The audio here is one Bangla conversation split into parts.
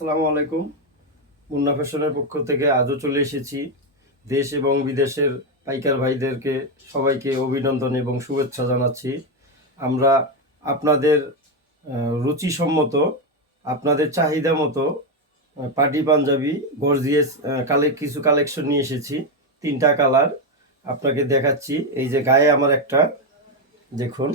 আসসালামু আলাইকুম। মুন্না ফ্যাশনের পক্ষ থেকে আজও চলে এসেছি দেশ এবং বিদেশের পাইকার ভাইদেরকে সবাইকে অভিনন্দন এবং শুভেচ্ছা জানাচ্ছি। আমরা আপনাদের রুচিসম্মত, আপনাদের চাহিদা মতো পার্টি পাঞ্জাবি, গর্জিয়াস কালেক কিছু কালেকশন নিয়ে এসেছি, তিনটা কালার। আপনাকে দেখাচ্ছি, এই যে গায়ে আমার একটা, দেখুন।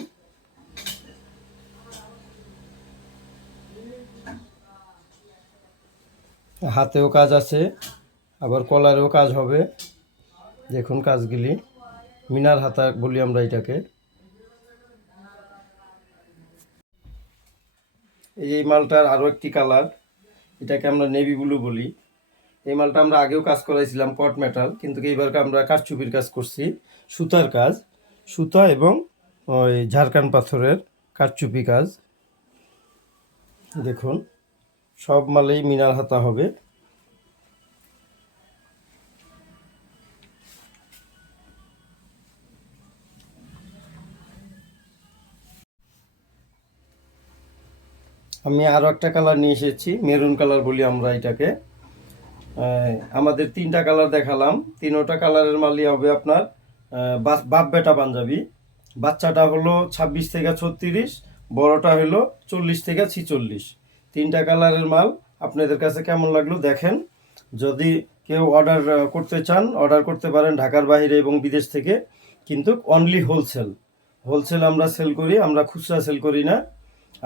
হাতেও কাজ আছে, আবার কলারেও কাজ হবে। দেখুন কাজগুলি। মিনার হাতা বলি আমরা এটাকে। এই মালটার আরও একটি কালার, এটাকে আমরা নেভি ব্লু বলি। এই মালটা আমরা আগেও কাজ করাইছিলাম কট মেটাল, কিন্তু এইবার আমরা কাঠচুপির কাজ করছি, সুতার কাজ। সুতা এবং ওই ঝাড়খান পাথরের কাঠচুপি কাজ। দেখুন। সব মালেই মিনার হাতা হবে। আমি আরও একটা কালার নিয়ে এসেছি, মেরুন কালার বলি আমরা এটাকে। আমাদের তিনটা কালার দেখালাম। তিনোটা কালারের মালই হবে আপনার বাপ বেটা পাঞ্জাবি। বাচ্চাটা হলো ছাব্বিশ থেকে ছত্রিশ, বড়টা হলো চল্লিশ থেকে ছিচল্লিশ। তিনটা কালারের মাল আপনাদের কাছে কেমন লাগল দেখেন। যদি কেউ অর্ডার করতে চান, অর্ডার করতে পারেন ঢাকার বাইরে এবং বিদেশ থেকে, কিন্তু অনলি হোলসেল হোলসেল আমরা সেল করি, আমরা খুচরা সেল করি না।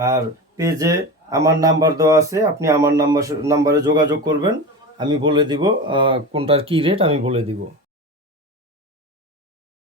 আর পেজে আমার নাম্বার দেওয়া আছে, আপনি আমার নাম্বার নাম্বারে যোগাযোগ করবেন। আমি বলে দিব কোনটার কি রেট আমি বলে দিব।